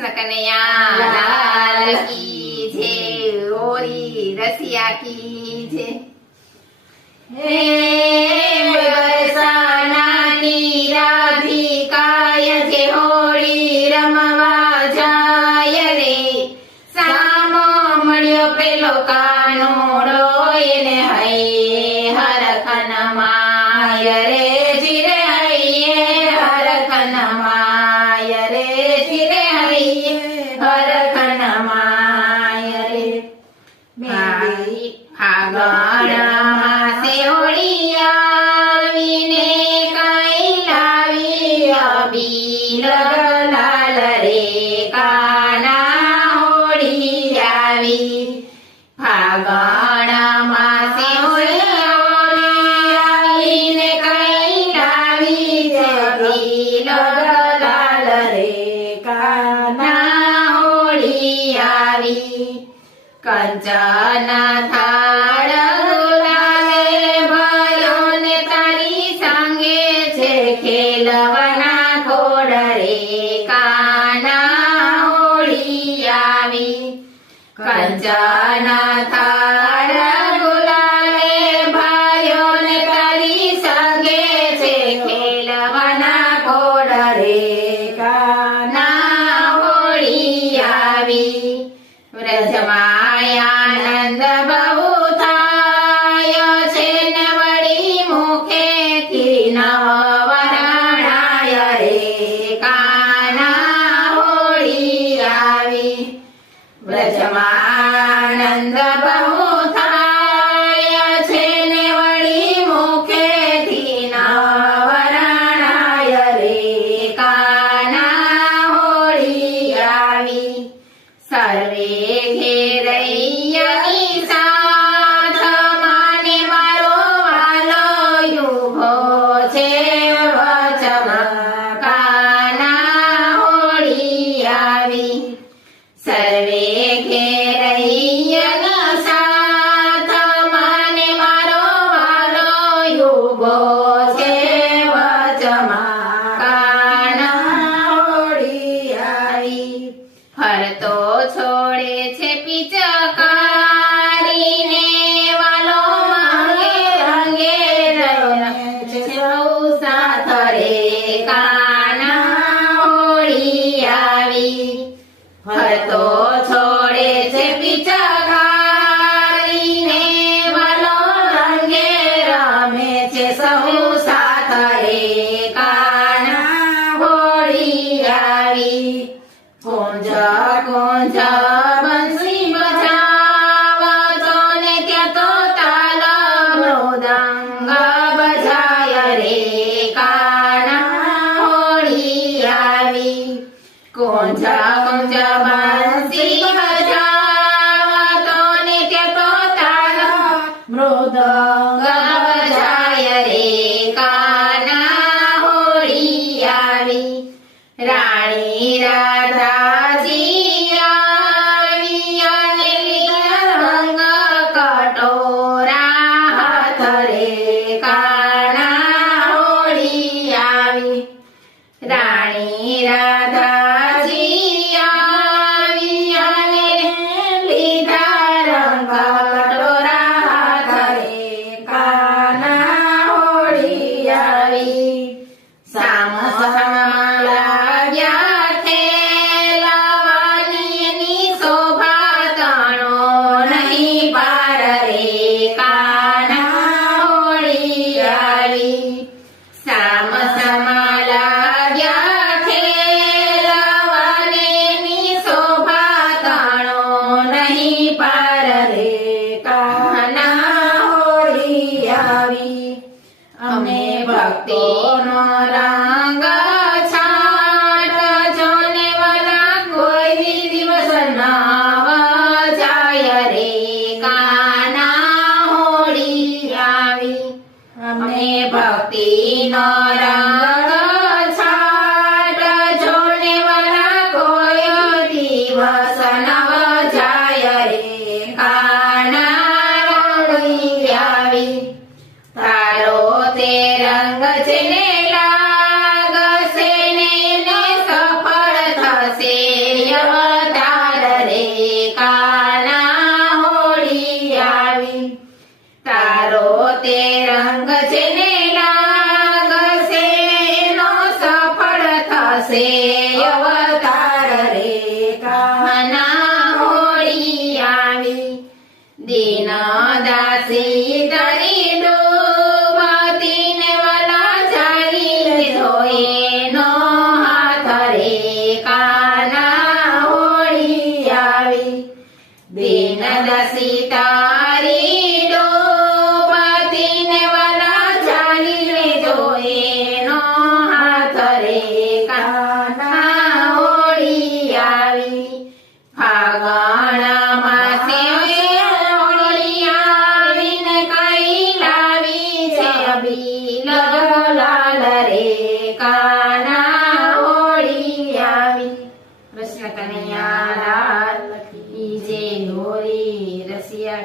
કૃષ્ણ કનૈયા લાલ કી જય, હોરી રસિયા કી જય। હે બરસાનાની રાધિકાય જે હોળી રમવા જાય રે, સામો મળ્યો પેલો કાનોડો એને હૈયે હરખન માય રે જીરે હૈયે હરખન માય રે જીરે હૈયે હરખન માય રે। ભાઈ ફાગણ માસે હોળી આવીને કાંઈ લાવી અબીલ લાલ રે કાના હોળી આવી। ફાગણ માસે હોળી આવીને કાંઈ લાવી અબીલ લાલ રે કાના હોળી આવી। કંચન થાળ ગુલાલે ભર્યોને તારી સંગે છે ખેલવાના ખોડ રે કાના હોળી આવી। કંચન થાળ ગુલાલે ભર્યોને તારી સંગે છે ખેલવાના ખોડ રે કાના હોળી આવી। વ્રજમાયાનંદ બહુ થાયો છે ને વળી મુખેથી નવવરણાય રે કાના હોળી આવી। વ્રજમાનંદ બહુ થાયો છે ને વળી મુખેથી નવવરણાય રે કાના હોળી આવી। સર્વે ઘેરૈયાની સાથ માને મારો વાલો યુભો છે વચમાં કાના હોળી આવી। સર્વે ઘેરૈયાની સાથ માને મારો વાલો યુભો છે વચમાં કાના હોળી આવી। ફરતો છોડે છે પિચકારીને વાલો માંગે રંગે રંગે સૌ સાથ રે કાના હોળી આવી। ફરતો છોડે છે પિચકારીને વાલો રંગે રમે છે સૌ સાથ રે કાના હોળી આવી। કુંજ કુંજ બંસી બજાવતો ને ત્યાં તો તાલ મૃદંગ બજાય રે કાના હોળી આવી। કુંજ કુંજ બંસી બજાવતો ને ત્યાં તો તાલ મૃદંગ બજાય રે કાના હોળી આવી। રાણી રાધાજી આવી અને રંગ કટોરા હાથ રે કાના હોળી આવી। રાણી રાધાજી આવી અને લીધા રંગ કટોરા હાથ રે કાના હોળી આવી। સામ સામ લાગ્યા ખેલ કનૈયા લાલ કી જય. હોરી રસિયા